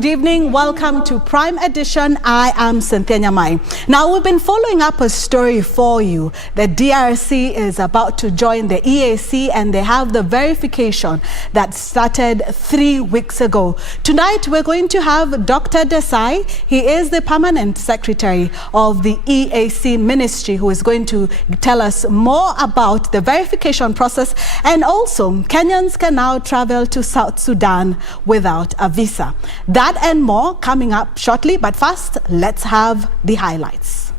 Good evening. Welcome to Prime Edition. I am Cynthia Nyamai. Now, we've been following up a story for you. The DRC is about to join the EAC and they have the verification that started 3 weeks ago. Tonight, we're going to have Dr. Desai. He is the permanent secretary of the EAC ministry who is going to tell us more about the verification process. And also, Kenyans can now travel to South Sudan without a visa. That and more coming up shortly, but first, let's have the highlights.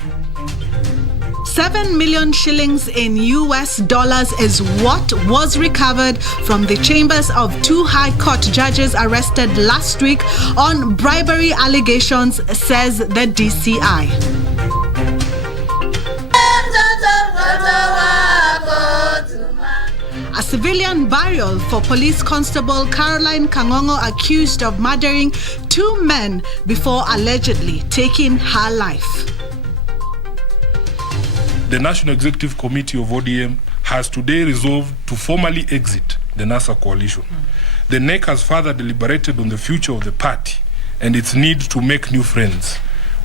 $7 million shillings in US dollars is what was recovered from the chambers of 2 High Court judges arrested last week on bribery allegations, says the DCI. A civilian burial for police constable Caroline KANGOGO accused of murdering 2 men before allegedly taking her life. The National Executive Committee of ODM has today resolved to formally exit the NASA coalition. The NEC has further deliberated on the future of the party and its need to make new friends.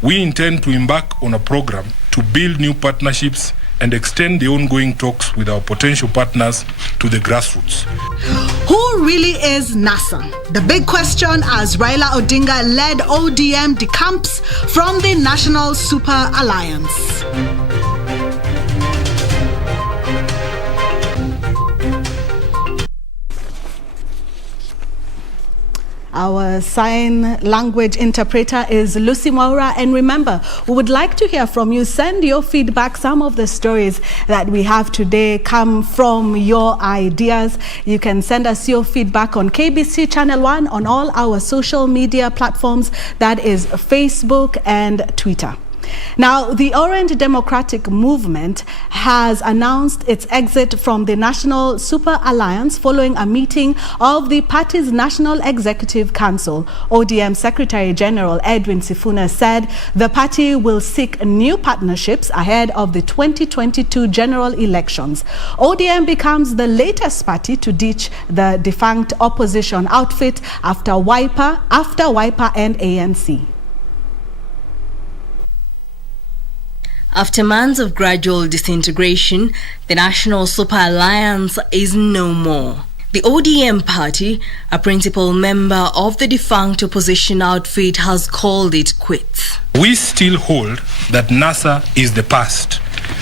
We intend to embark on a program to build new partnerships and extend the ongoing talks with our potential partners to the grassroots. Who really is NASA? The big question as Raila Odinga-led ODM decamps from the National Super Alliance. Our sign language interpreter is Lucy Maura. And remember, we would like to hear from you. Send your feedback. Some of the stories that we have today come from your ideas. You can send us your feedback on KBC Channel 1 on all our social media platforms. That is Facebook and Twitter. Now, the Orange Democratic Movement has announced its exit from the National Super Alliance following a meeting of the party's National Executive Council. ODM Secretary General Edwin Sifuna said the party will seek new partnerships ahead of the 2022 general elections. ODM becomes the latest party to ditch the defunct opposition outfit after Wiper and ANC. After months of gradual disintegration, the National Super Alliance is no more. The ODM party, a principal member of the defunct opposition outfit, has called it quits. We still hold that NASA is the past.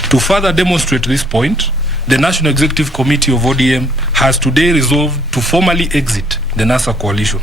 To further demonstrate this point, the National Executive Committee of ODM has today resolved to formally exit the NASA coalition.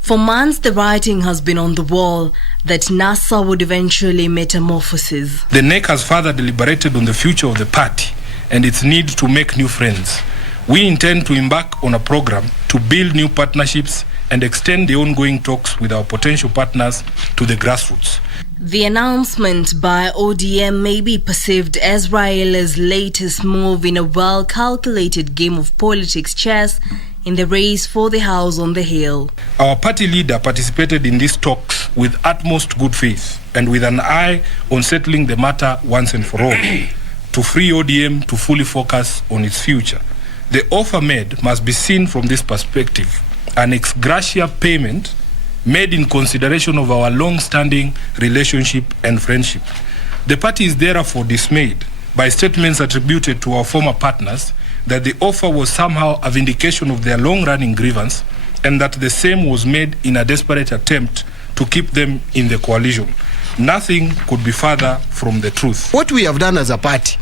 For months, the writing has been on the wall that NASA would eventually metamorphose. The NEC has further deliberated on the future of the party and its need to make new friends. We intend to embark on a program to build new partnerships and extend the ongoing talks with our potential partners to the grassroots. The announcement by ODM may be perceived as Raila's latest move in a well-calculated game of politics chess in the race for the House on the Hill. Our party leader participated in these talks with utmost good faith and with an eye on settling the matter once and for all, to free ODM to fully focus on its future. The offer made must be seen from this perspective: an ex gratia payment made in consideration of our long-standing relationship and friendship. The party is therefore dismayed by statements attributed to our former partners that the offer was somehow a vindication of their long-running grievance and that the same was made in a desperate attempt to keep them in the coalition. Nothing could be further from the truth. What we have done as a party,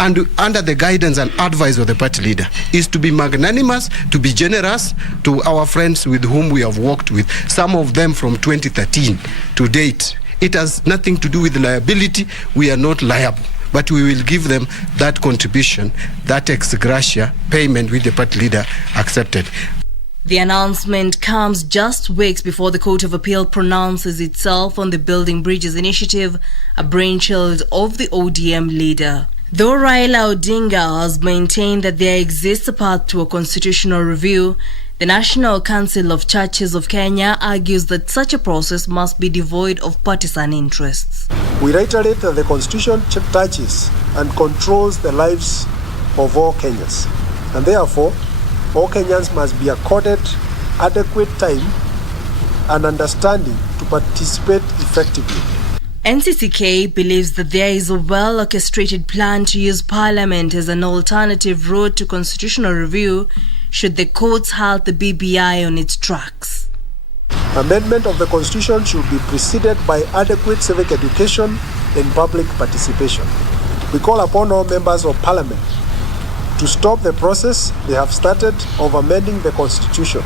and under the guidance and advice of the party leader, is to be magnanimous, to be generous to our friends with whom we have worked with, some of them from 2013 to date. It has nothing to do with liability. We are not liable, but we will give them that contribution, that ex gratia payment which the party leader accepted. The announcement comes just weeks before the Court of Appeal pronounces itself on the Building Bridges initiative, a brainchild of the ODM leader. Though Raila Odinga has maintained that there exists a path to a constitutional review, the National Council of Churches of Kenya argues that such a process must be devoid of partisan interests. We reiterate that the Constitution touches and controls the lives of all Kenyans, and therefore all Kenyans must be accorded adequate time and understanding to participate effectively. NCCK believes that there is a well-orchestrated plan to use Parliament as an alternative road to constitutional review should the courts halt the BBI on its tracks. Amendment of the Constitution should be preceded by adequate civic education and public participation. We call upon all members of Parliament to stop the process they have started of amending the Constitution.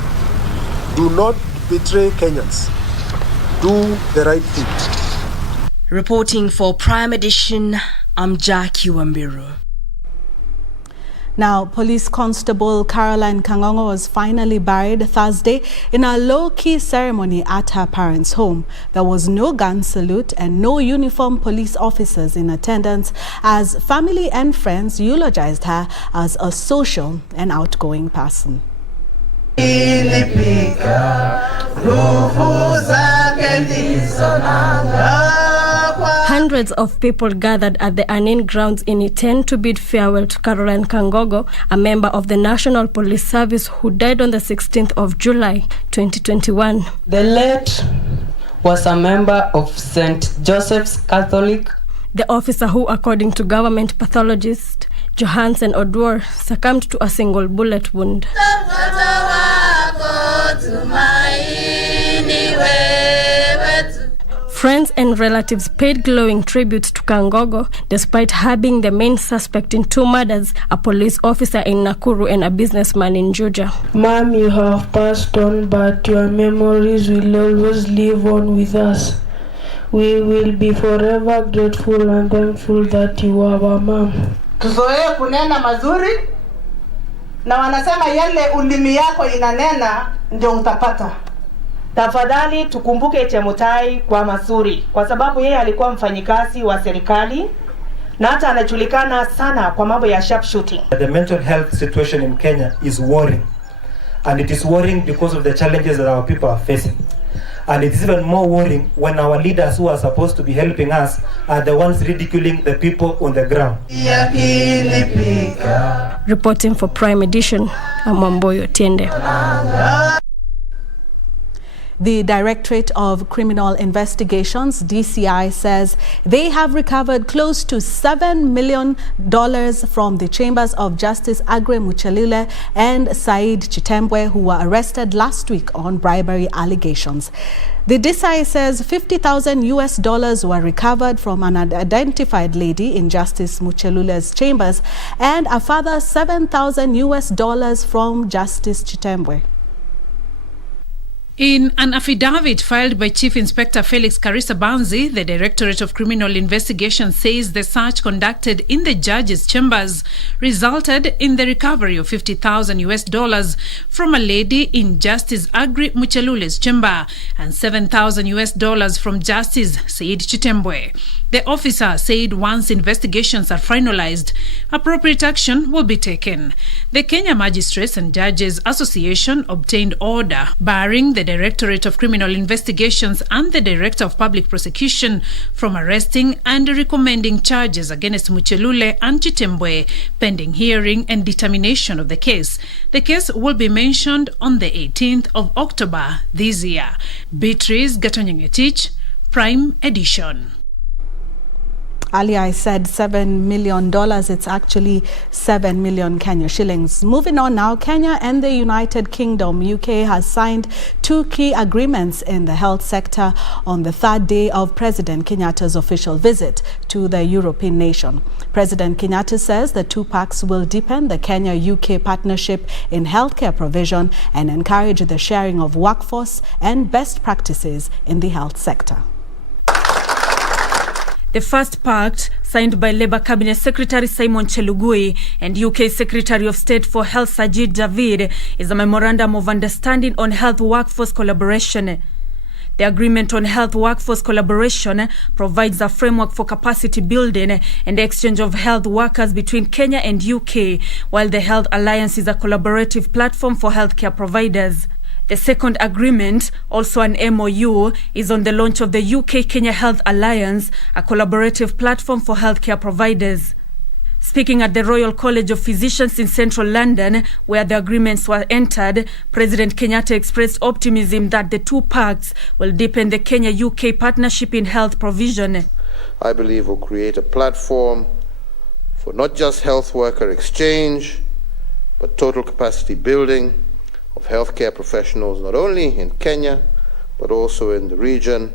Do not betray Kenyans. Do the right thing. Reporting for Prime Edition, I'm Jackie Wambiru. Now, Police Constable Caroline KANGOGO was finally buried Thursday in a low-key ceremony at her parents' home. There was no gun salute and no uniformed police officers in attendance as family and friends eulogized her as a social and outgoing person. Hundreds of people gathered at the Anin grounds in Iten to bid farewell to Caroline KANGOGO, a member of the National Police Service who died on the 16th of July, 2021. The late was a member of St. Joseph's Catholic. The officer who, according to government pathologist Johansen Odwar, succumbed to a single bullet wound. Friends and relatives paid glowing tributes to KANGOGO despite her being the main suspect in two murders, a police officer in Nakuru and a businessman in Juja. Mom, you have passed on, but your memories will always live on with us. We will be forever grateful and thankful that you are our mom. Tuzoee kunena mazuri na wanasema yale ulimi yako inanena ndio utapata. Tafadhali tukumbuke Chemutai kwa mazuri kwa sababu yeye alikuwa mfanyikazi wa serikali na hata anajulikana sana kwa mambo ya sharpshooting. The mental health situation in Kenya is worrying, and it is worrying because of the challenges that our people are facing. And it is even more worrying when our leaders who are supposed to be helping us are the ones ridiculing the people on the ground. Reporting for Prime Edition, I'm Wamboyo Tiende. The Directorate of Criminal Investigations, DCI, says they have recovered close to $7 million from the chambers of Justice Aggrey Muchelule and Said Chitembwe, who were arrested last week on bribery allegations. The DCI says $50,000 were recovered from an unidentified lady in Justice Muchelule's chambers and a further $7,000 from Justice Chitembwe. In an affidavit filed by Chief Inspector Felix Karisa Banzi, the Directorate of Criminal Investigation says the search conducted in the judge's chambers resulted in the recovery of $50,000 from a lady in Justice Aggrey Muchelule's chamber and $7,000 from Justice Said Chitembwe. The officer said once investigations are finalized, appropriate action will be taken. The Kenya Magistrates and Judges Association obtained order barring the Directorate of Criminal Investigations and the Director of Public Prosecution from arresting and recommending charges against Muchelule and Chitembwe pending hearing and determination of the case. The case will be mentioned on the 18th of October this year. Beatrice Gatonyengetich, Prime Edition. Earlier I said $7 million. It's actually 7 million Kenya shillings. Moving on now, Kenya and the United Kingdom, UK, has signed two key agreements in the health sector on the third day of President Kenyatta's official visit to the European nation. President Kenyatta says the two pacts will deepen the Kenya-UK partnership in healthcare provision and encourage the sharing of workforce and best practices in the health sector. The first pact, signed by Labour Cabinet Secretary Simon Chelugui and UK Secretary of State for Health Sajid Javid, is a memorandum of understanding on health workforce collaboration. The agreement on health workforce collaboration provides a framework for capacity building and the exchange of health workers between Kenya and UK, while the Health Alliance is a collaborative platform for healthcare providers. The second agreement, also an MOU, is on the launch of the UK-Kenya Health Alliance, a collaborative platform for healthcare providers. Speaking at the Royal College of Physicians in central London, where the agreements were entered, President Kenyatta expressed optimism that the two pacts will deepen the Kenya-UK partnership in health provision. I believe will create a platform for not just health worker exchange, but total capacity building of healthcare professionals, not only in Kenya, but also in the region,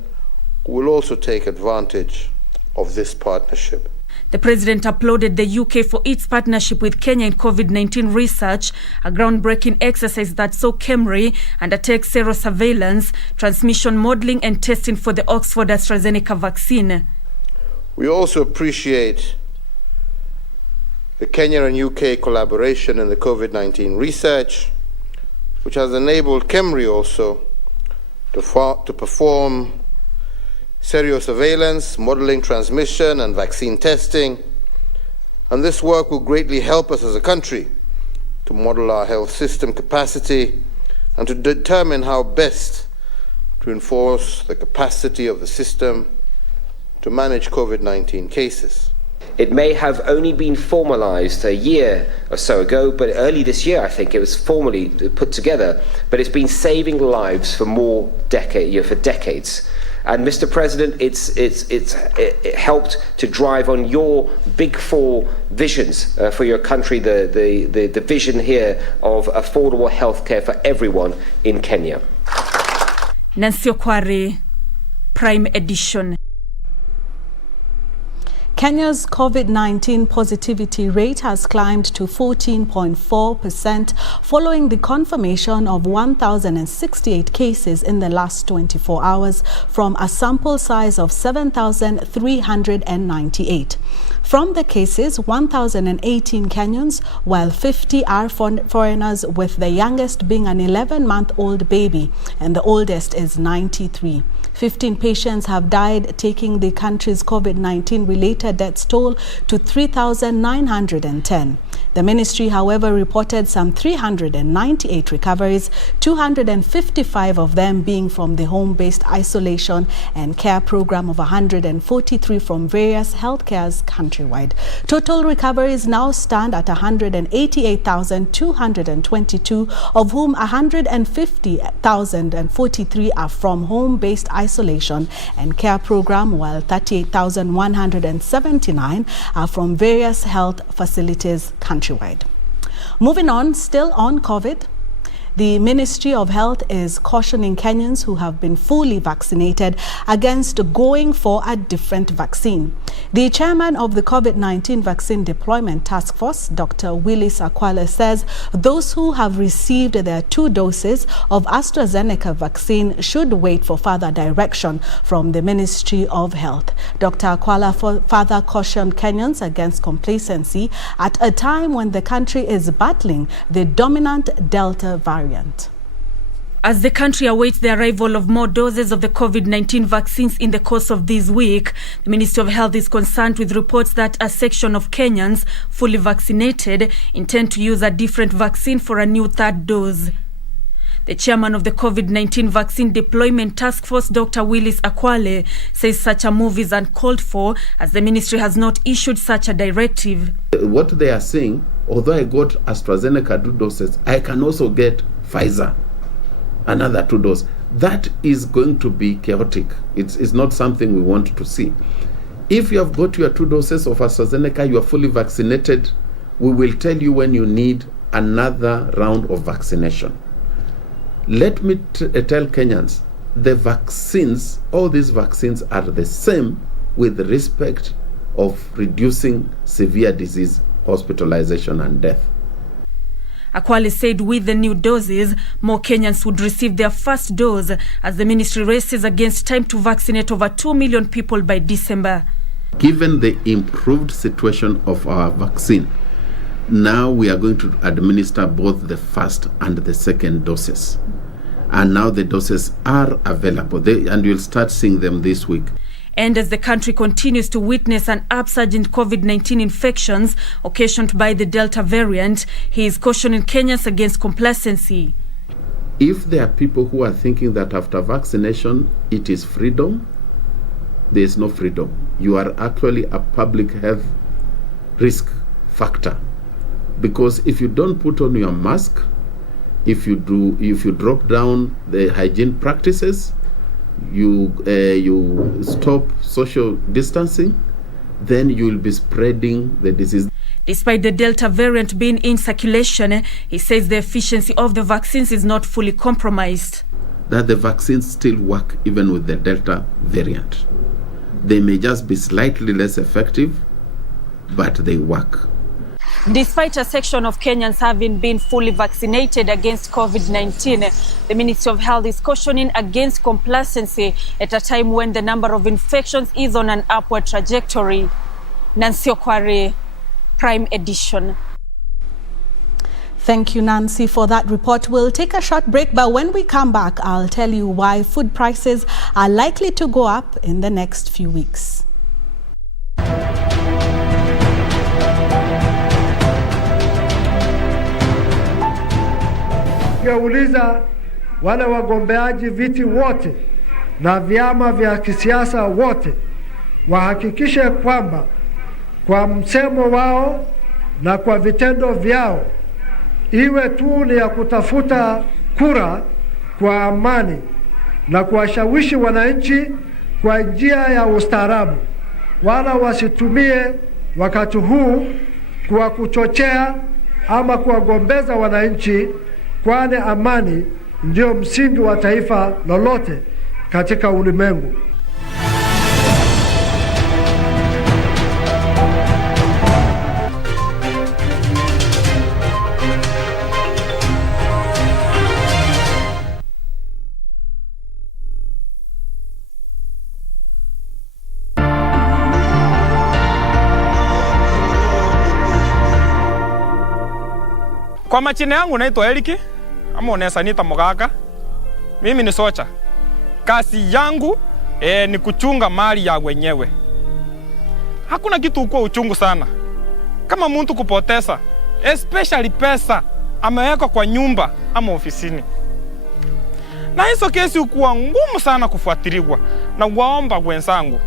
who will also take advantage of this partnership. The President applauded the UK for its partnership with Kenya in COVID-19 research, a groundbreaking exercise that saw KEMRI undertake serosurveillance, transmission modelling and testing for the Oxford-AstraZeneca vaccine. We also appreciate the Kenya and UK collaboration in the COVID-19 research, which has enabled KEMRI also to perform serosurveillance, modeling transmission and vaccine testing. And this work will greatly help us as a country to model our health system capacity and to determine how best to enforce the capacity of the system to manage COVID-19 cases. It may have only been formalized a year or so ago, but early this year I think it was formally put together, but it's been saving lives for for decades. And Mr. President, it helped to drive on your big four visions for your country, the vision here of affordable healthcare for everyone in Kenya. Nancy Okware, Prime Edition. Kenya's COVID-19 positivity rate has climbed to 14.4% following the confirmation of 1,068 cases in the last 24 hours from a sample size of 7,398. From the cases, 1,018 Kenyans, while 50 are foreigners, with the youngest being an 11-month-old baby and the oldest is 93. 15 patients have died, taking the country's COVID-19 related deaths toll to 3,910. The ministry, however, reported some 398 recoveries, 255 of them being from the home-based isolation and care program of 143 from various healthcares countrywide. Total recoveries now stand at 188,222, of whom 150,043 are from home-based isolation and care program, while 38,179 are from various health facilities countrywide. Moving on, still on COVID, the Ministry of Health is cautioning Kenyans who have been fully vaccinated against going for a different vaccine. The chairman of the COVID-19 Vaccine Deployment Task Force, Dr. Willis Akwale, says those who have received their 2 doses of AstraZeneca vaccine should wait for further direction from the Ministry of Health. Dr. Akwale further cautioned Kenyans against complacency at a time when the country is battling the dominant Delta variant. As the country awaits the arrival of more doses of the COVID-19 vaccines in the course of this week, the Ministry of Health is concerned with reports that a section of Kenyans fully vaccinated intend to use a different vaccine for a new 3rd dose. The chairman of the COVID-19 Vaccine Deployment Task Force, Dr. Willis Akwale, says such a move is uncalled for as the ministry has not issued such a directive. What they are saying, although I got AstraZeneca 2 doses, I can also get Pfizer, another 2 doses. That is going to be chaotic. It's not something we want to see. If you have got your 2 doses of AstraZeneca, you are fully vaccinated, we will tell you when you need another round of vaccination. Let me tell Kenyans, the vaccines, all these vaccines are the same with respect of reducing severe disease, hospitalization and death. Akwale said with the new doses, more Kenyans would receive their first dose as the ministry races against time to vaccinate over 2 million people by December. Given the improved situation of our vaccine, now we are going to administer both the first and the second doses. And now the doses are available, and you'll start seeing them this week. And as the country continues to witness an upsurge in COVID-19 infections occasioned by the Delta variant, he is cautioning Kenyans against complacency. If there are people who are thinking that after vaccination it is freedom, there is no freedom. You are actually a public health risk factor, because if you don't put on your mask, if you drop down the hygiene practices, you stop social distancing, then you will be spreading the disease. Despite the Delta variant being in circulation, he says the efficiency of the vaccines is not fully compromised. That the vaccines still work even with the Delta variant. They may just be slightly less effective, but they work. Despite a section of Kenyans having been fully vaccinated against COVID-19, the Ministry of Health is cautioning against complacency at a time when the number of infections is on an upward trajectory. Nancy Okware, Prime Edition. Thank you, Nancy, for that report. We'll take a short break, but when we come back, I'll tell you why food prices are likely to go up in the next few weeks. Uliza wale wagombeaji viti wote na vyama vya kisiasa wote wahakikishe kwamba kwa msemo wao na kwa vitendo vyao iwe tu ni ya kutafuta kura kwa amani na kuwashawishi wananchi kwa njia ya ustaarabu, wala wasitumie wakati huu kwa kuchochea ama kuwagombeza wananchi, kwani amani ndio msingi wa taifa lolote katika ulimwengu. Kwa majina yangu naitwa Eriki, ama unaweza niita Mogaka. Mimi ni socha. Kazi yangu ni kuchunga mali ya wenyewe. Hakuna kitu kwa uchungu sana kama mtu kupoteza, especially pesa ameweka kwa nyumba ama ofisini. Na hizo kesi ukuwa ngumu sana kufuatiliwa. Na waomba wenzangu,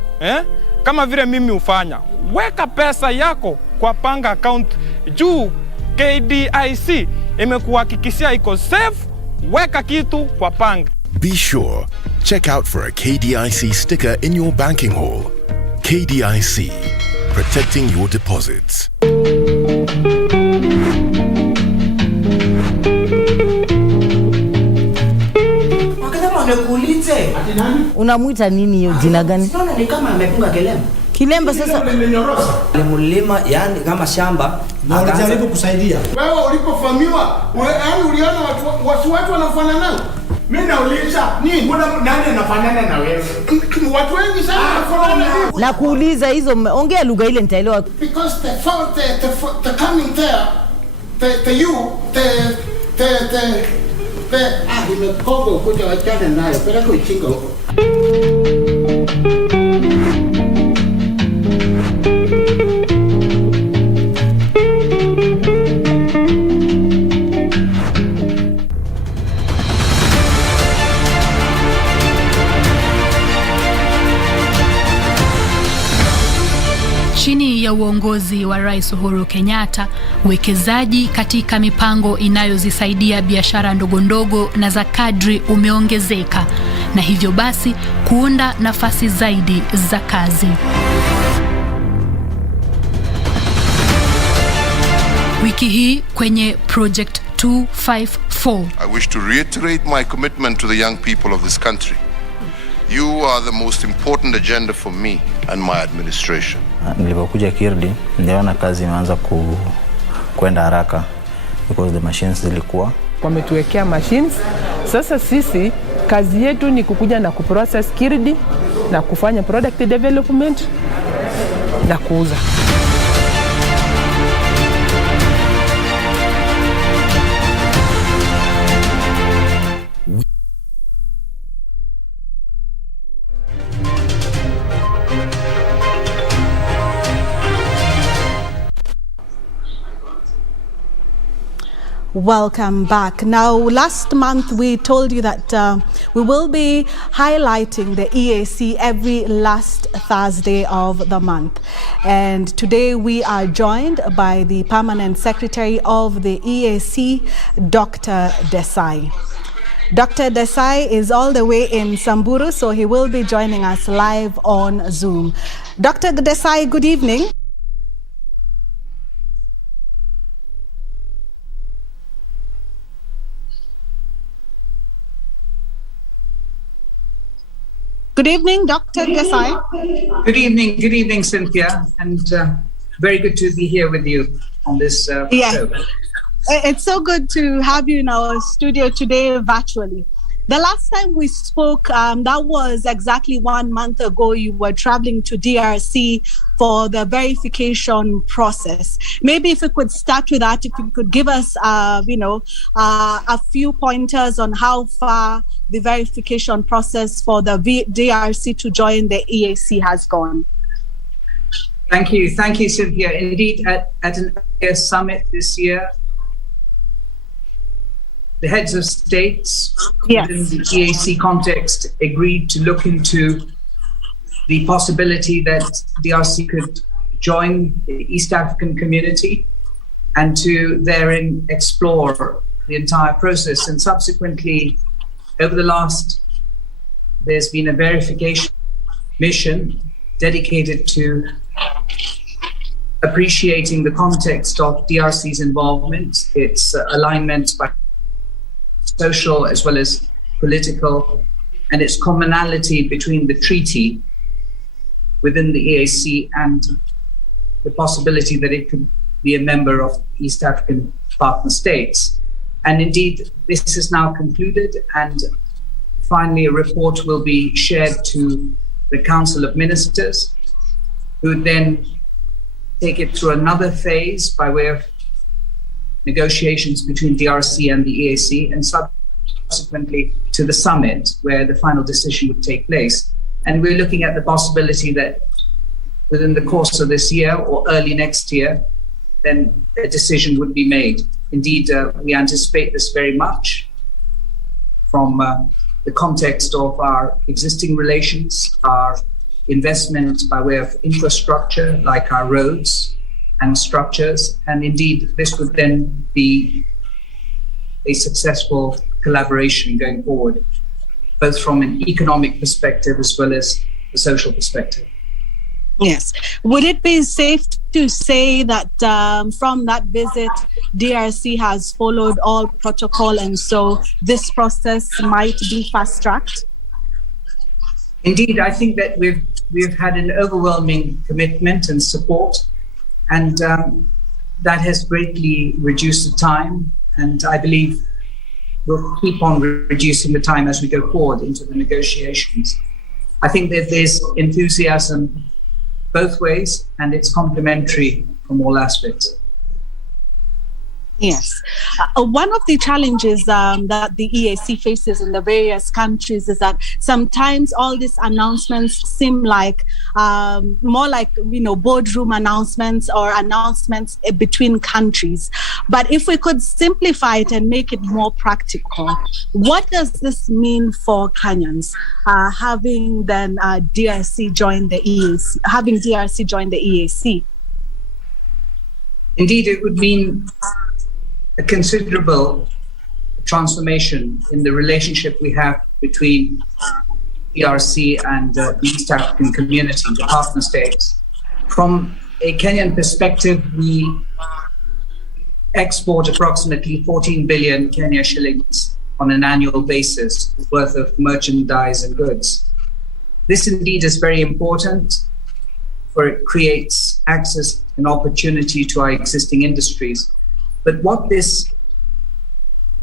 kama vile mimi ufanya, weka pesa yako kwa bank account juu KDIC imekuhakikishia iko safe. Weka kitu kwa bank. Be sure, check out for a KDIC sticker in your banking hall. KDIC, protecting your deposits. Unamuita nini hiyo jina gani? Unaona ni kama amepunga kilemba. Kilemba sasa Alimulima yani kama shamba na alijaribu kusaidia. Wewe ulipofamiwa, yani uliona watu wanafanana. Mimi nauliza, nani anafanana na wewe? Watu wengi sana wanafanana. Na kuuliza hizo ongea lugha ile nitaelewa. Because the coming there, nimekogo kuja wachana nayo, peleka uchinga huko. Chini ya uongozi wa Rais Uhuru Kenyatta, uwekezaji katika mipango inayozisaidia biashara ndogo ndogo na za kadri umeongezeka, na hivyo basi kuunda nafasi zaidi za kazi. Wiki hii kwenye Project 254, I wish to reiterate my commitment to the young people of this country. You are the most important agenda for me and my administration. Nilipokuja Kirdi, niliona kazi imeanza kwenda haraka because the machines zilikuwa. Wametuwekea machines. Sasa sisi kazi yetu ni kukuja na kuprocess Kirdi na kufanya product development na kuuza. Welcome back. Now, last month we told you that we will be highlighting the EAC every last Thursday of the month. And today we are joined by the Permanent Secretary of the EAC, Dr. Desai. Dr. Desai is all the way in Samburu, so he will be joining us live on Zoom. Dr. Desai, good evening. Good evening, Dr. Desai. Good evening, Cynthia, and very good to be here with you on this show. It's so good to have you in our studio today virtually. The last time we spoke, that was exactly 1 month ago. You were traveling to DRC for the verification process. Maybe if we could start with that, if you could give us, a few pointers on how far the verification process for the DRC to join the EAC has gone. Thank you, Cynthia. Indeed, at an earlier summit this year, the heads of states within the EAC context agreed to look into the possibility that DRC could join the East African community and to therein explore the entire process. And subsequently, over the there's been a verification mission dedicated to appreciating the context of DRC's involvement, its alignment by social as well as political, and its commonality between the treaty within the EAC and the possibility that it could be a member of East African partner states. And indeed, this is now concluded, and finally a report will be shared to the Council of Ministers, who then take it through another phase by way of negotiations between DRC and the EAC, and subsequently to the summit where the final decision would take place. And we're looking at the possibility that within the course of this year or early next year, then a decision would be made. Indeed, we anticipate this very much from the context of our existing relations, our investment by way of infrastructure like our roads and structures, and indeed this would then be a successful collaboration going forward, both from an economic perspective as well as a social perspective. Yes. Would it be safe to say that from that visit, DRC has followed all protocol, and so this process might be fast-tracked? Indeed, I think that we've had an overwhelming commitment and support, and that has greatly reduced the time, and I believe we'll keep on reducing the time as we go forward into the negotiations. I think that there's enthusiasm both ways, and it's complementary from all aspects. Yes. One of the challenges that the EAC faces in the various countries is that sometimes all these announcements seem like more like, boardroom announcements or announcements between countries. But if we could simplify it and make it more practical, what does this mean for Kenyans having then DRC join the EAC, having DRC join the EAC? Indeed, it would mean a considerable transformation in the relationship we have between DRC and the East African community, the partner states. From a Kenyan perspective, we export approximately 14 billion Kenya shillings on an annual basis worth of merchandise and goods. This indeed is very important, for it creates access and opportunity to our existing industries. But what this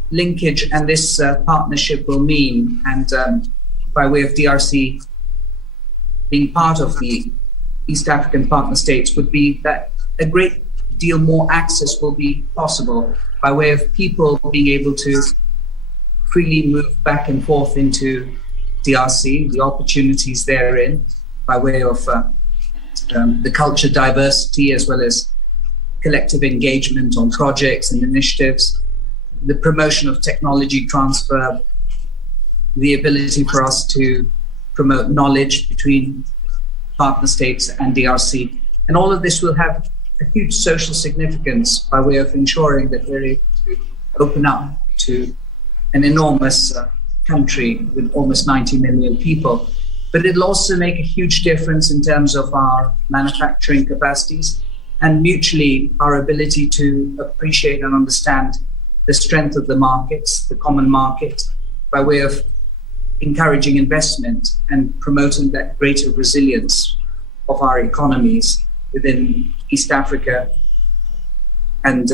linkage and this partnership will mean, and by way of DRC being part of the East African partner states, would be that a great deal more access will be possible by way of people being able to freely move back and forth into DRC, the opportunities therein, by way of the culture diversity as well as collective engagement on projects and initiatives, the promotion of technology transfer, the ability for us to promote knowledge between partner states and DRC. And all of this will have a huge social significance by way of ensuring that we're able to open up to an enormous country with almost 90 million people. But it'll also make a huge difference in terms of our manufacturing capacities and mutually our ability to appreciate and understand the strength of the markets, the common market, by way of encouraging investment and promoting that greater resilience of our economies within East Africa and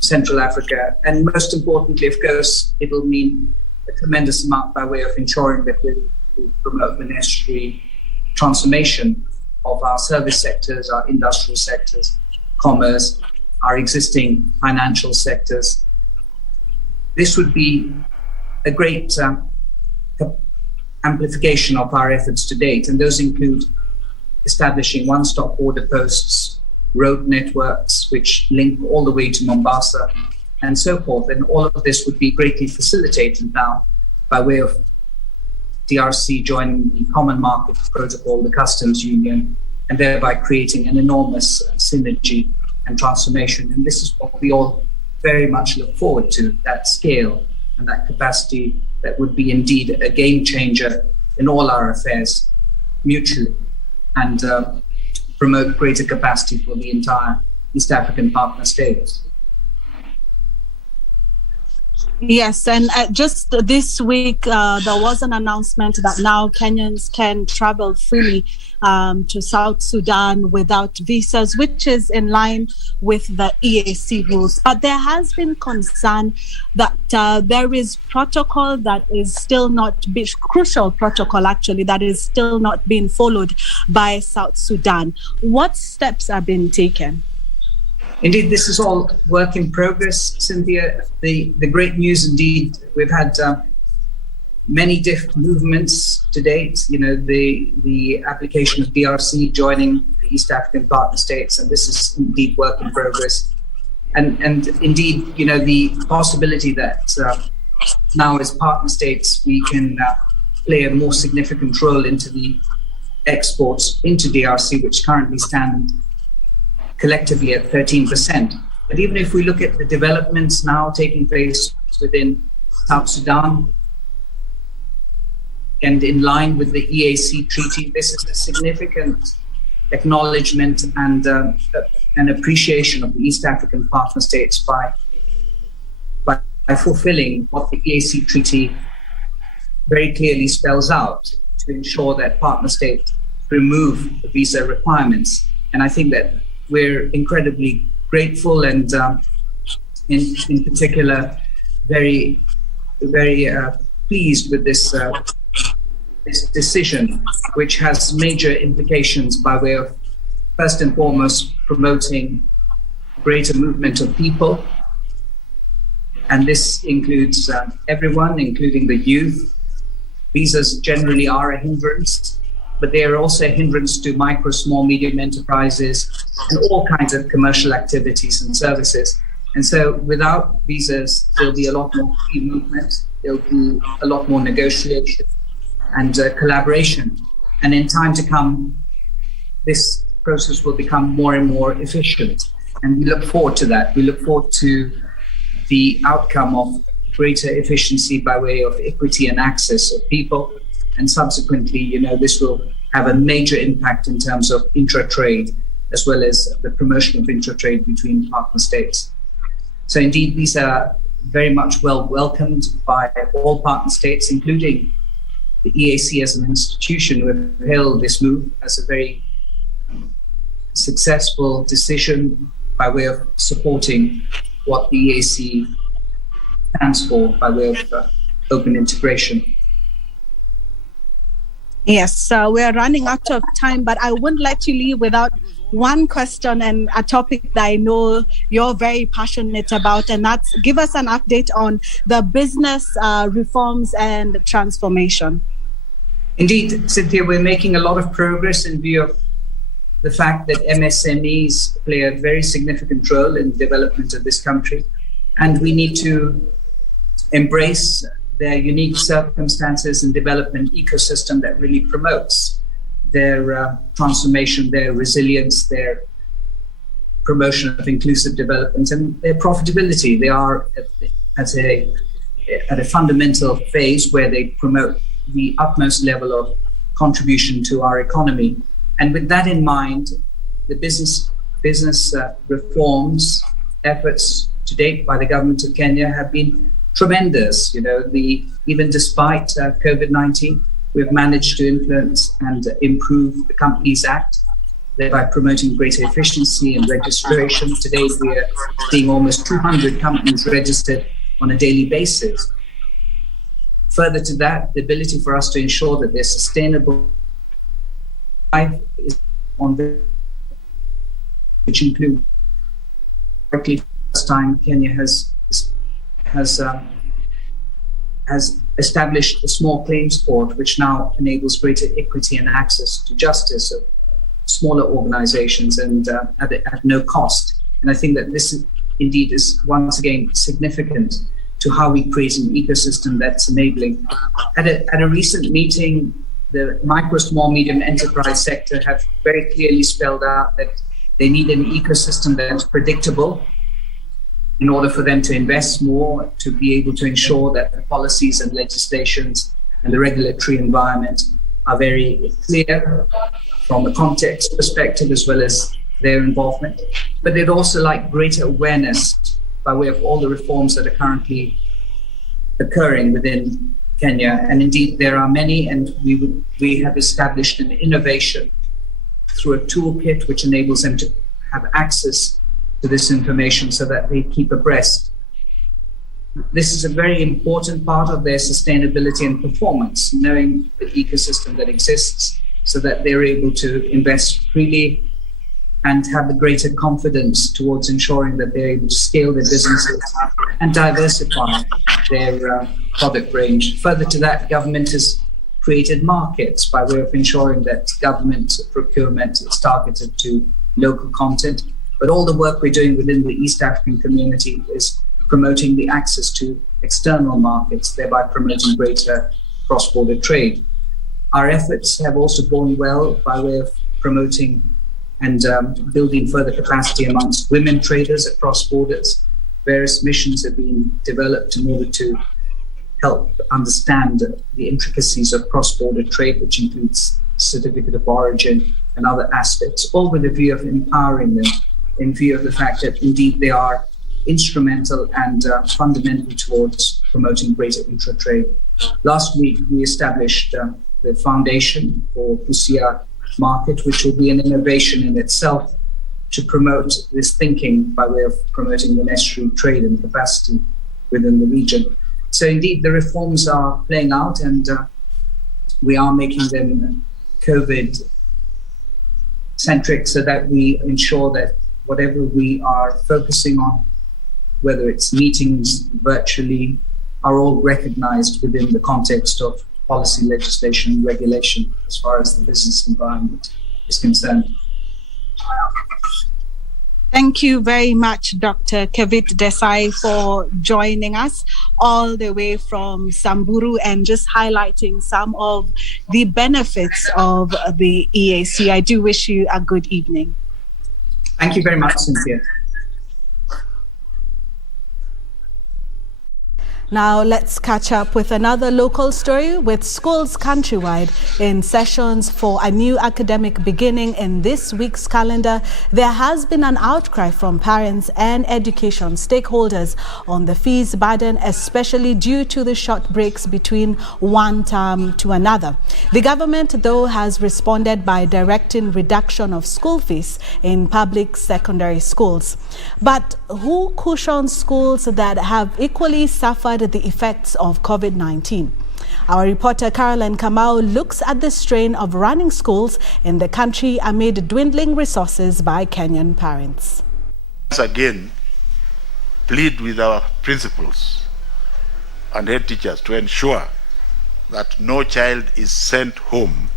Central Africa. And most importantly, of course, it'll mean a tremendous amount by way of ensuring that we promote the necessary transformation of our service sectors, our industrial sectors, commerce, our existing financial sectors. This would be a great amplification of our efforts to date, and those include establishing one-stop border posts, road networks which link all the way to Mombasa, and so forth. And all of this would be greatly facilitated now by way of DRC joining the Common Market Protocol, the Customs Union, and thereby creating an enormous synergy and transformation. And this is what we all very much look forward to, that scale and that capacity that would be indeed a game changer in all our affairs mutually, and promote greater capacity for the entire East African partner states. Yes, and just this week, there was an announcement that now Kenyans can travel freely to South Sudan without visas, which is in line with the EAC rules. But there has been concern that there is protocol that is still not, crucial protocol actually, that is still not being followed by South Sudan. What steps are being taken? Indeed, this is all work in progress, Cynthia. The great news indeed, we've had many different movements to date. You know, the application of DRC joining the East African partner states, and this is indeed work in progress. And indeed, you know, the possibility that now as partner states, we can play a more significant role into the exports into DRC, which currently stand collectively at 13%. But even if we look at the developments now taking place within South Sudan and in line with the EAC treaty, this is a significant acknowledgement and an appreciation of the East African partner states by fulfilling what the EAC treaty very clearly spells out to ensure that partner states remove the visa requirements. And I think that we're incredibly grateful and in particular very pleased with this decision, which has major implications by way of first and foremost promoting greater movement of people. And this includes everyone, including the youth. Visas generally are a hindrance, but they are also a hindrance to micro, small, medium enterprises and all kinds of commercial activities and services. And so without visas, there'll be a lot more free movement, there'll be a lot more negotiation and collaboration. And in time to come, this process will become more and more efficient. And we look forward to that. We look forward to the outcome of greater efficiency by way of equity and access of people. And subsequently, you know, this will have a major impact in terms of intra-trade, as well as the promotion of intra-trade between partner states. So indeed, these are very much well welcomed by all partner states, including the EAC as an institution, who have hailed this move as a very successful decision by way of supporting what the EAC stands for by way of open integration. Yes, we are running out of time, but I wouldn't let you leave without one question and a topic that I know you're very passionate about, and that's give us an update on the business reforms and transformation. Indeed, Cynthia, we're making a lot of progress in view of the fact that MSMEs play a very significant role in the development of this country. And we need to embrace their unique circumstances and develop an ecosystem that really promotes their transformation, their resilience, their promotion of inclusive development, and their profitability. They are at a fundamental phase where they promote the utmost level of contribution to our economy. And with that in mind, the business reforms efforts to date by the government of Kenya have been tremendous. Even despite COVID-19, we've managed to influence and improve the Companies Act, thereby promoting greater efficiency and registration. Today, we are seeing almost 200 companies registered on a daily basis. Further to that, the ability for us to ensure that they're sustainable is on the, which include first time Kenya has established a small claims court, which now enables greater equity and access to justice of smaller organizations and at no cost. And I think that this indeed is once again significant to how we create an ecosystem that's enabling. At a recent meeting, the micro, small, medium enterprise sector have very clearly spelled out that they need an ecosystem that's predictable in order for them to invest more, to be able to ensure that the policies and legislations and the regulatory environment are very clear from a context perspective as well as their involvement. But they'd also like greater awareness by way of all the reforms that are currently occurring within Kenya. And indeed, there are many, and we have established an innovation through a toolkit which enables them to have access to this information so that they keep abreast. This is a very important part of their sustainability and performance, knowing the ecosystem that exists so that they're able to invest freely and have the greater confidence towards ensuring that they're able to scale their businesses and diversify their product range. Further to that, government has created markets by way of ensuring that government procurement is targeted to local content. But all the work we're doing within the East African community is promoting the access to external markets, thereby promoting greater cross-border trade. Our efforts have also borne well by way of promoting and building further capacity amongst women traders across borders. Various missions have been developed in order to help understand the intricacies of cross-border trade, which includes certificate of origin and other aspects, all with a view of empowering them in view of the fact that indeed they are instrumental and fundamental towards promoting greater intra-trade. Last week, we established the foundation for Busia market, which will be an innovation in itself to promote this thinking by way of promoting the necessary trade and capacity within the region. So indeed, the reforms are playing out and we are making them COVID-centric so that we ensure that whatever we are focusing on, whether it's meetings virtually, are all recognized within the context of policy, legislation, and regulation as far as the business environment is concerned. Thank you very much, Dr. Kevit Desai, for joining us all the way from Samburu and just highlighting some of the benefits of the EAC. I do wish you a good evening. Thank you very much, Cynthia. Now let's catch up with another local story. With schools countrywide in sessions for a new academic beginning in this week's calendar, there has been an outcry from parents and education stakeholders on the fees burden, especially due to the short breaks between one term to another. The government, though, has responded by directing reduction of school fees in public secondary schools. But who cushions schools that have equally suffered the effects of COVID-19? Our reporter Caroline Kamau looks at the strain of running schools in the country amid dwindling resources by Kenyan parents. Once again, plead with our principals and head teachers to ensure that no child is sent home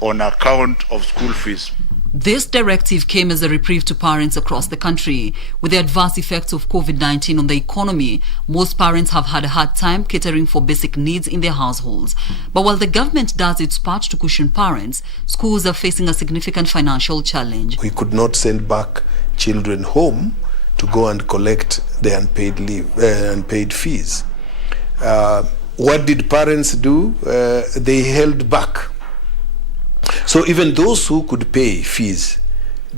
on account of school fees. This directive came as a reprieve to parents across the country. With the adverse effects of COVID-19 on the economy, most parents have had a hard time catering for basic needs in their households. But while the government does its part to cushion parents, schools are facing a significant financial challenge. We could not send back children home to go and collect the unpaid fees. What did parents do? They held back. So even those who could pay fees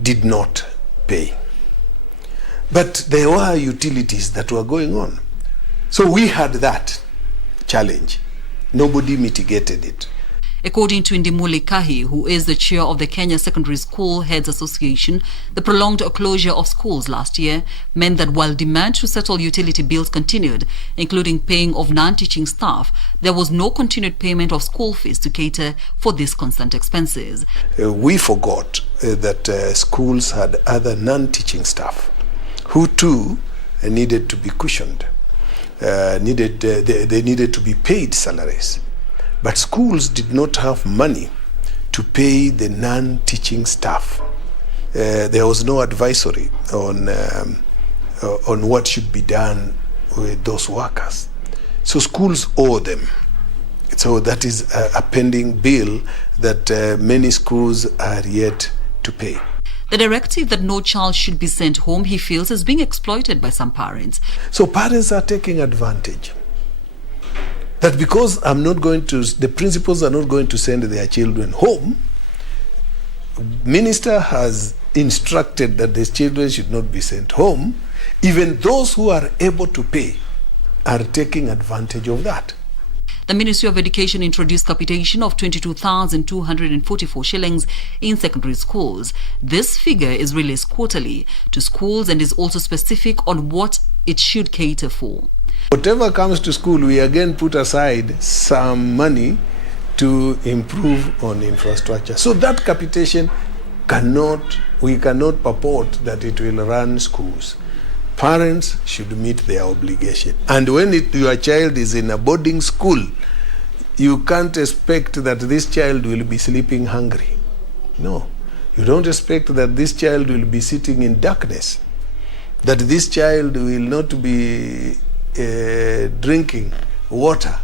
did not pay. But there were utilities that were going on. So we had that challenge. Nobody mitigated it. According to Ndimuli Kahi, who is the chair of the Kenya Secondary School Heads Association, the prolonged closure of schools last year meant that while demand to settle utility bills continued, including paying of non-teaching staff, there was no continued payment of school fees to cater for these constant expenses. We forgot that schools had other non-teaching staff who too needed to be cushioned, they needed to be paid salaries. But schools did not have money to pay the non-teaching staff. There was no advisory on what should be done with those workers. So schools owe them. So that is a pending bill that many schools are yet to pay. The directive that no child should be sent home, he feels, is being exploited by some parents. So parents are taking advantage. That because the principals are not going to send their children home, minister has instructed that the children should not be sent home. Even those who are able to pay are taking advantage of that. The Ministry of Education introduced capitation of 22,244 shillings in secondary schools. This figure is released quarterly to schools and is also specific on what it should cater for. Whatever comes to school, we again put aside some money to improve on infrastructure. So that capitation we cannot purport that it will run schools. Parents should meet their obligation. And when your child is in a boarding school, you can't expect that this child will be sleeping hungry. No. You don't expect that this child will be sitting in darkness, that this child will not be drinking water.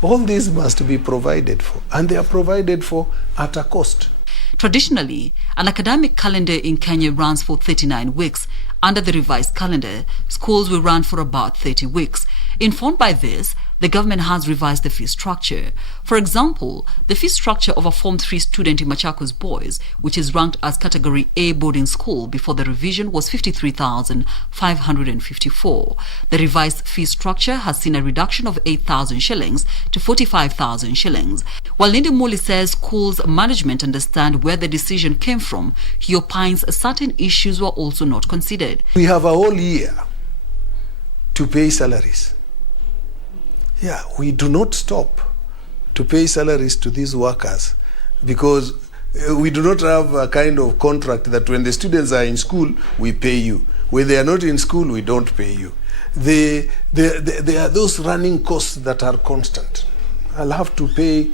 All these must be provided for, and they are provided for at a cost. Traditionally, an academic calendar in Kenya runs for 39 weeks. Under the revised calendar, schools will run for about 30 weeks. Informed by this, the government has revised the fee structure. For example, the fee structure of a Form 3 student in Machakos Boys, which is ranked as Category A boarding school before the revision, was 53,554. The revised fee structure has seen a reduction of 8,000 shillings to 45,000 shillings. While Ndimuli says schools management understand where the decision came from, he opines certain issues were also not considered. We have a whole year to pay salaries. Yeah, we do not stop to pay salaries to these workers because we do not have a kind of contract that when the students are in school, we pay you. When they are not in school, we don't pay you. There are those running costs that are constant. I'll have to pay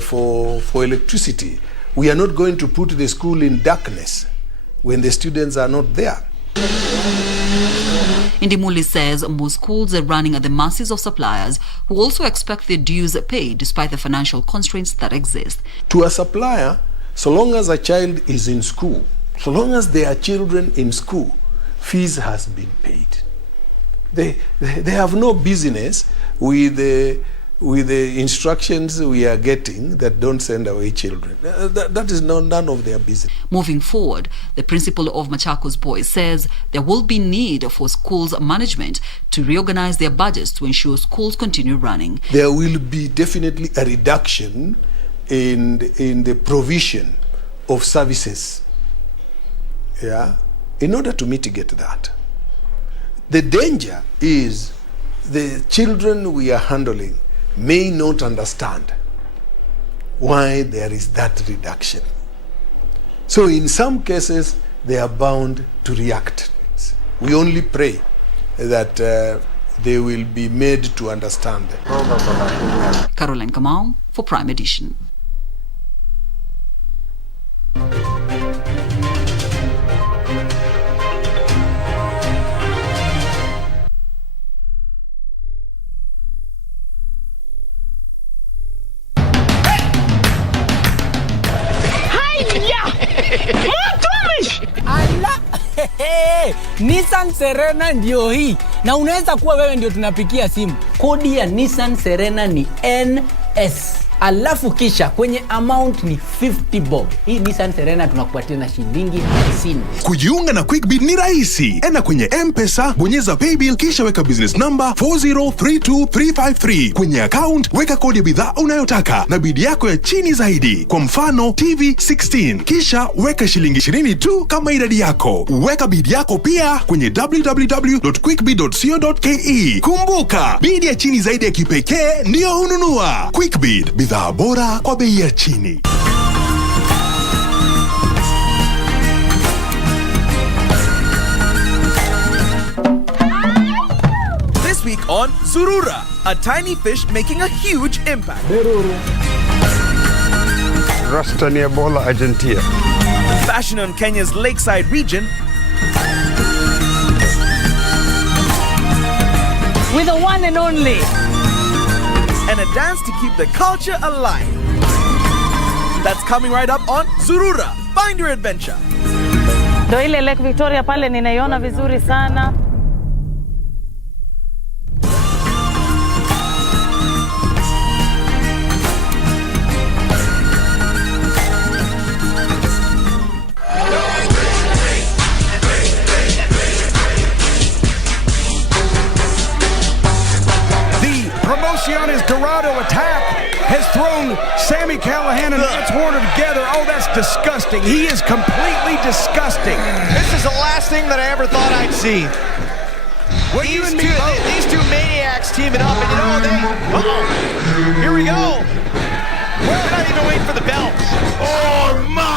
for electricity. We are not going to put the school in darkness when the students are not there. Ndimuli says most schools are running at the mercies of suppliers who also expect their dues paid despite the financial constraints that exist. To a supplier, so long as a child is in school, so long as there are children in school, fees has been paid. They have no business with the instructions we are getting that don't send away children. That is none of their business. Moving forward, the principal of Machakos Boys says there will be need for schools management to reorganize their budgets to ensure schools continue running. There will be definitely a reduction in the provision of services, in order to mitigate that. The danger is the children we are handling may not understand why there is that reduction. So in some cases, they are bound to react. We only pray that they will be made to understand. Caroline Kamau for Prime Edition. Nissan Serena ndio hii. Na unaweza kuwa wewe ndio tunapikia simu. Kodi ya Nissan Serena ni NS. Alafu kisha kwenye amount ni 50 bob. Hii Nissan Serena tunakupatia na shilingi 50. Kujiunga na QuickBid ni rahisi. Enda kwenye M-Pesa, bonyeza paybill kisha weka business number 4032353. Kwenye account weka kodi ya bidhaa unayotaka na bid yako ya chini zaidi. Kwa mfano TV 16. Kisha weka shilingi 20 tu kama idadi yako. Weka bid yako pia kwenye www.quickbid.co.ke. Kumbuka, bid ya chini zaidi ya kipekee ndio ununua. QuickBid, bidhaa bora kwa bei ya chini. This week on Zurura, a tiny fish making a huge impact. Rastani Ebola Argentina. Fashion on Kenya's lakeside region. With the one and only. And a dance to keep the culture alive. That's coming right up on Zurura. Find your adventure. Ndio ile Lake Victoria pale ninaiona vizuri sana. Promociones Dorado attack has thrown Sammy Callahan and Lance Warner together. Oh, that's disgusting. He is completely disgusting. This is the last thing that I ever thought I'd see. These two maniacs teaming up, and you know, here we go. We're not even waiting for the bells. Oh, my.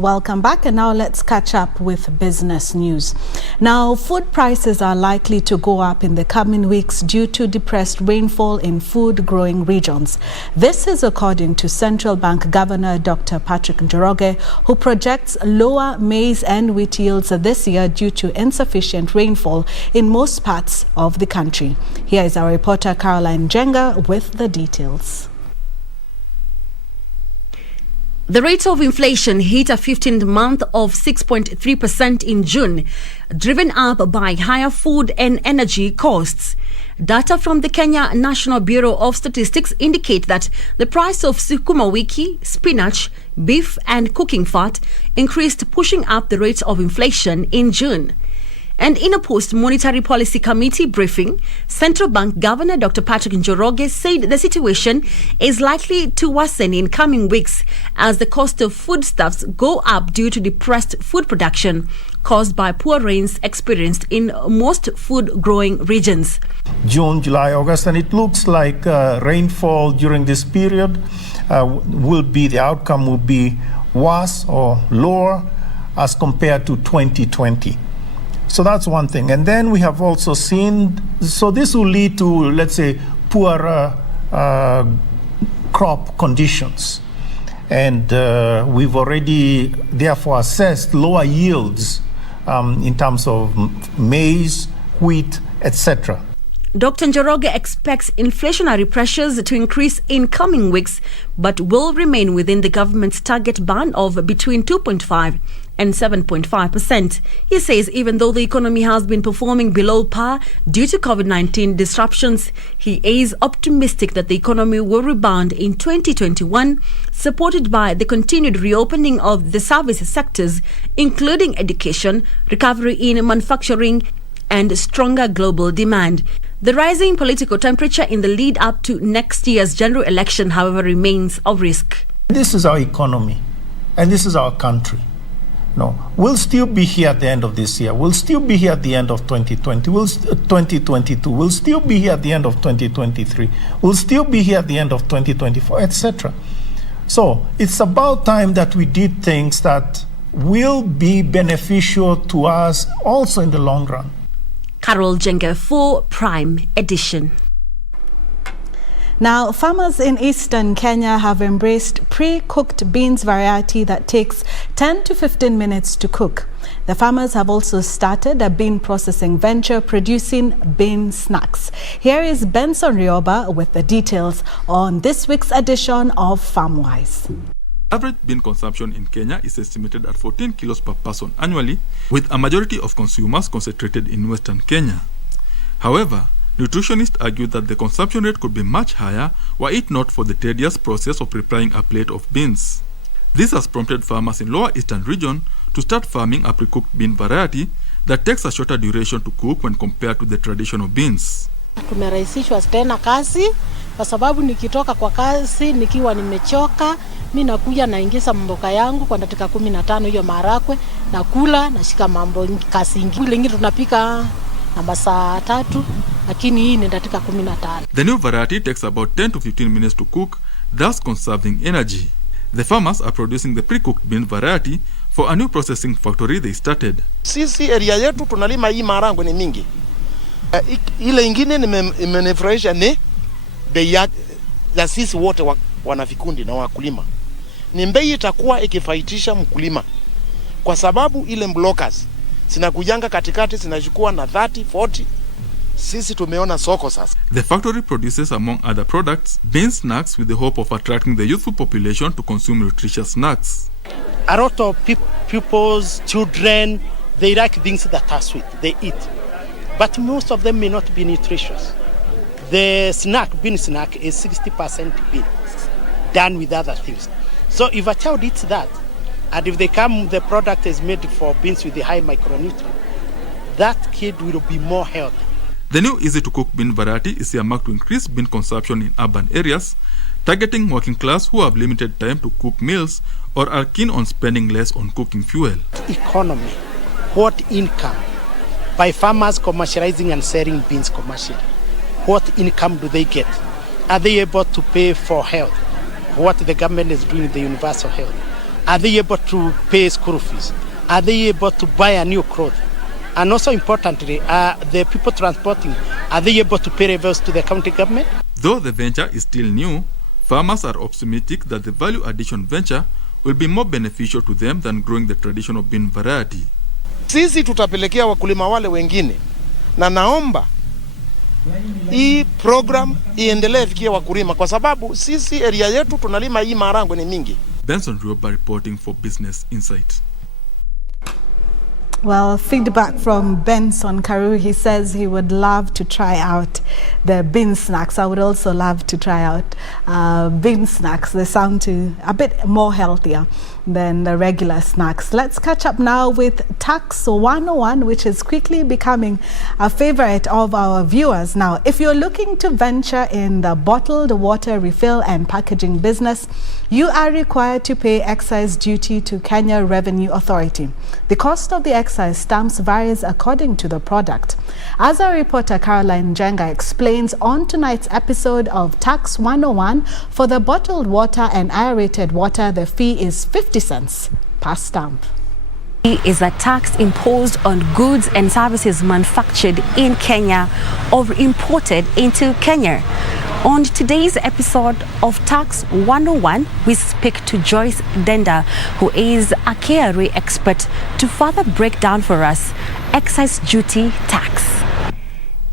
Welcome back, and now let's catch up with business news. Now, food prices are likely to go up in the coming weeks due to depressed rainfall in food-growing regions. This is according to Central Bank Governor Dr. Patrick Njoroge, who projects lower maize and wheat yields this year due to insufficient rainfall in most parts of the country. Here is our reporter Caroline Jenga with the details. The rate of inflation hit a 15th month of 6.3% in June, driven up by higher food and energy costs. Data from the Kenya National Bureau of Statistics indicate that the price of sukuma wiki, spinach, beef and cooking fat increased, pushing up the rate of inflation in June. And in a post-monetary policy committee briefing, Central Bank Governor Dr. Patrick Njoroge said the situation is likely to worsen in coming weeks as the cost of foodstuffs go up due to depressed food production caused by poor rains experienced in most food-growing regions. June, July, August, and it looks like rainfall during this period the outcome will be worse or lower as compared to 2020. So that's one thing. And then we have also seen, so this will lead to, let's say, poorer crop conditions. And we've already, therefore, assessed lower yields in terms of maize, wheat, etc. Dr. Njoroge expects inflationary pressures to increase in coming weeks, but will remain within the government's target band of between 2.5 and 7.5%. He says even though the economy has been performing below par due to COVID-19 disruptions, he is optimistic that the economy will rebound in 2021, supported by the continued reopening of the service sectors, including education, recovery in manufacturing, and stronger global demand. The rising political temperature in the lead up to next year's general election, however, remains of risk. This is our economy, and this is our country. No, we'll still be here at the end of this year. We'll still be here at the end of 2020. 2022. We'll still be here at the end of 2023. We'll still be here at the end of 2024, etc. So it's about time that we did things that will be beneficial to us also in the long run. Carol Jenga for Prime Edition. Now, farmers in eastern Kenya have embraced pre-cooked beans variety that takes 10 to 15 minutes to cook. The farmers have also started a bean processing venture producing bean snacks. Here is Benson Rioba with the details on this week's edition of FarmWise. Average bean consumption in Kenya is estimated at 14 kilos per person annually, with a majority of consumers concentrated in western Kenya. However, nutritionists argue that the consumption rate could be much higher were it not for the tedious process of preparing a plate of beans. This has prompted farmers in lower eastern region to start farming a pre-cooked bean variety that takes a shorter duration to cook when compared to the traditional beans. Tumerahisishwa tena kazi kwa sababu nikitoka kwa kazi nikiwa nimechoka, mimi nakuja naingiza mboga yangu kwa dakika 15 hiyo marakwe na kula na shika mambo kazi ingine. Wengine tunapika na masaa 3 lakini hii ni dakika 15. The new variety takes about 10 to 15 minutes to cook, thus conserving energy. The farmers are producing the pre-cooked bean variety for a new processing factory they started. Sisi area yetu tunalima hii marango ni mingi. Ile ingine imenifurahisha ni bei ya sisi wote wana vikundi na wakulima. Ni bei itakuwa ikifaitisha mkulima. Kwa sababu ile blockers zinakujanga katikati zinachukua na 30, 40. Sisi tumeona soko sasa. The factory produces, among other products, bean snacks with the hope of attracting the youthful population to consume nutritious snacks. A lot of pupils, children, they like things that are sweet, they eat. But most of them may not be nutritious. The bean snack is 60% bean, done with other things. So if a child eats that, and if the product is made for beans with the high micronutrient, that kid will be more healthy. The new easy-to-cook bean variety is earmarked to increase bean consumption in urban areas, targeting working class who have limited time to cook meals or are keen on spending less on cooking fuel. Economy, what income? By farmers commercializing and selling beans commercially, what income do they get? Are they able to pay for health? What the government is doing with the universal health? Are they able to pay school fees? Are they able to buy a new clothes? And also importantly, the people transporting, are they able to pay revenues to the county government? Though the venture is still new, farmers are optimistic that the value addition venture will be more beneficial to them than growing the traditional bean variety. Sisi tutapelekea wakulima wale wengine, na naomba hii program iendelee fikia wakulima kwa sababu sisi area yetu tunalima hii marango ni mingi. Benson Rioba reporting for Business Insight. Well, feedback from Benson Karu. He says he would love to try out the bean snacks. I would also love to try out bean snacks. They sound a bit more healthier than the regular snacks. Let's catch up now with Tax 101, which is quickly becoming a favorite of our viewers. Now, if you're looking to venture in the bottled water refill and packaging business, you are required to pay excise duty to Kenya Revenue Authority. The cost of the excise stamps varies according to the product. As our reporter Caroline Jenga explains on tonight's episode of Tax 101, for the bottled water and aerated water, the fee is 50 cents per stamp. Is a tax imposed on goods and services manufactured in Kenya or imported into Kenya. On today's episode of Tax 101, we speak to Joyce Denda, who is a KRA expert, to further break down for us excise duty tax.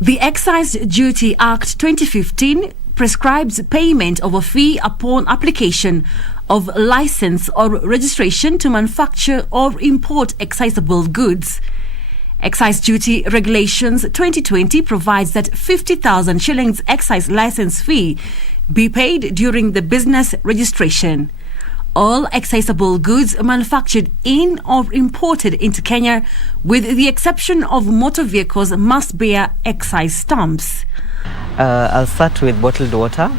The Excise Duty Act 2015 prescribes payment of a fee upon application of license or registration to manufacture or import excisable goods. Excise Duty Regulations 2020 provides that 50,000 shillings excise license fee be paid during the business registration. All excisable goods manufactured in or imported into Kenya, with the exception of motor vehicles, must bear excise stamps. I'll start with bottled water.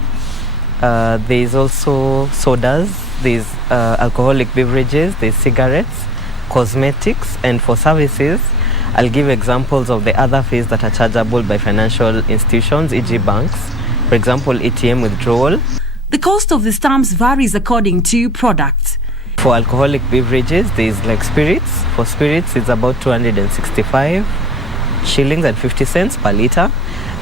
There's also sodas, there's alcoholic beverages, there's cigarettes, cosmetics, and for services, I'll give examples of the other fees that are chargeable by financial institutions, e.g. banks. For example, ATM withdrawal. The cost of the stamps varies according to products. For alcoholic beverages, there is like spirits. For spirits, it's about 265 shillings and 50 cents per liter.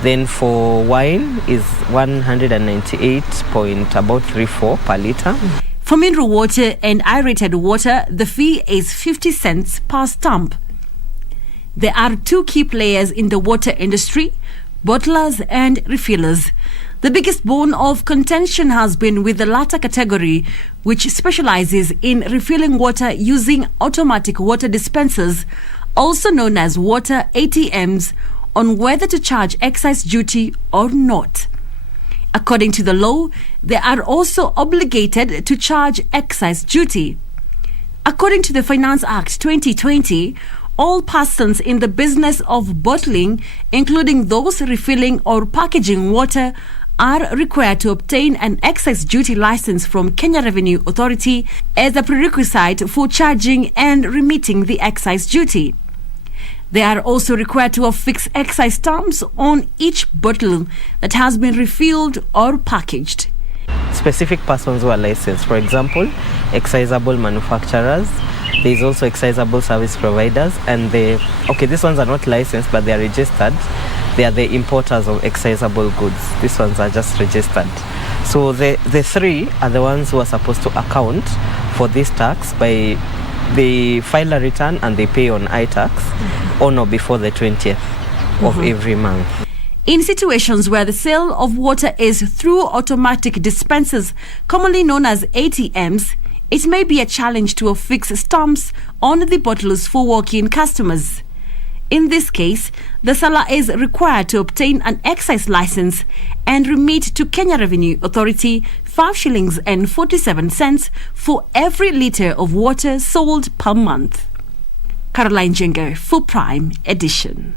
Then for wine is 198.34 per liter. For mineral water and aerated water, the fee is 50 cents per stamp. There are two key players in the water industry, bottlers and refillers. The biggest bone of contention has been with the latter category, which specializes in refilling water using automatic water dispensers, also known as water ATMs, on whether to charge excise duty or not. According to the law, they are also obligated to charge excise duty. According to the Finance Act 2020, all persons in the business of bottling, including those refilling or packaging water, are required to obtain an excise duty license from Kenya Revenue Authority as a prerequisite for charging and remitting the excise duty. They are also required to affix excise stamps on each bottle that has been refilled or packaged. Specific persons who are licensed, for example, excisable manufacturers. There is also excisable service providers, and these ones are not licensed, but they are registered. They are the importers of excisable goods. These ones are just registered. So the three are the ones who are supposed to account for this tax by they file a return and they pay on iTax on or before the 20th of every month. In situations where the sale of water is through automatic dispensers, commonly known as ATMs, it may be a challenge to affix stamps on the bottles for walk-in customers. In this case, the seller is required to obtain an excise license and remit to Kenya Revenue Authority 5 shillings and 47 cents for every litre of water sold per month. Caroline Jenga for Prime Edition.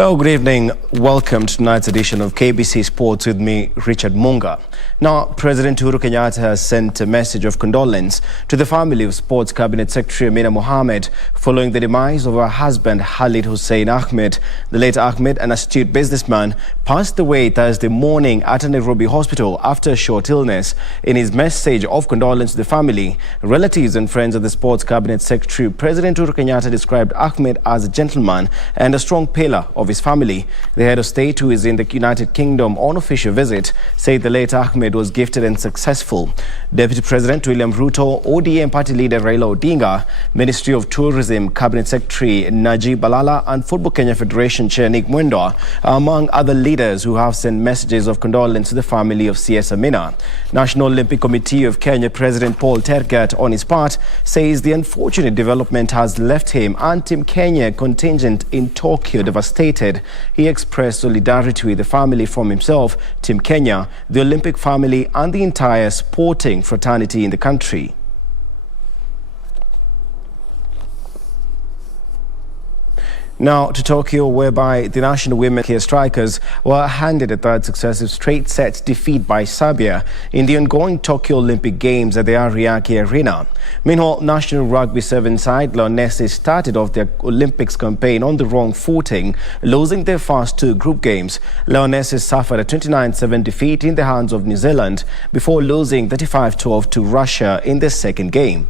Oh, good evening. Welcome to tonight's edition of KBC Sports with me, Richard Munga. Now, President Uhuru Kenyatta has sent a message of condolence to the family of Sports Cabinet Secretary Amina Mohamed following the demise of her husband, Khalid Hussein Ahmed. The late Ahmed, an astute businessman, passed away Thursday morning at a Nairobi hospital after a short illness. In his message of condolence to the family, relatives and friends of the Sports Cabinet Secretary, President Uhuru Kenyatta described Ahmed as a gentleman and a strong pillar of his family. The head of state, who is in the United Kingdom on official visit, said the late Ahmed was gifted and successful. Deputy President William Ruto, ODM party leader Raila Odinga, Ministry of Tourism Cabinet Secretary Najib Balala and Football Kenya Federation Chair Nick Mwendwa are among other leaders who have sent messages of condolence to the family of CS Amina. National Olympic Committee of Kenya President Paul Tergat, on his part, says the unfortunate development has left him and Team Kenya contingent in Tokyo devastated. He expressed solidarity with the family from himself, Team Kenya, the Olympic family and the entire sporting fraternity in the country. Now to Tokyo, whereby the national women strikers were handed a third successive straight set defeat by Serbia in the ongoing Tokyo Olympic Games at the Ariake Arena. Meanwhile, national rugby 7 side Lionesses started off their Olympics campaign on the wrong footing, losing their first 2 group games. Lionesses suffered a 29-7 defeat in the hands of New Zealand before losing 35-12 to Russia in their second game.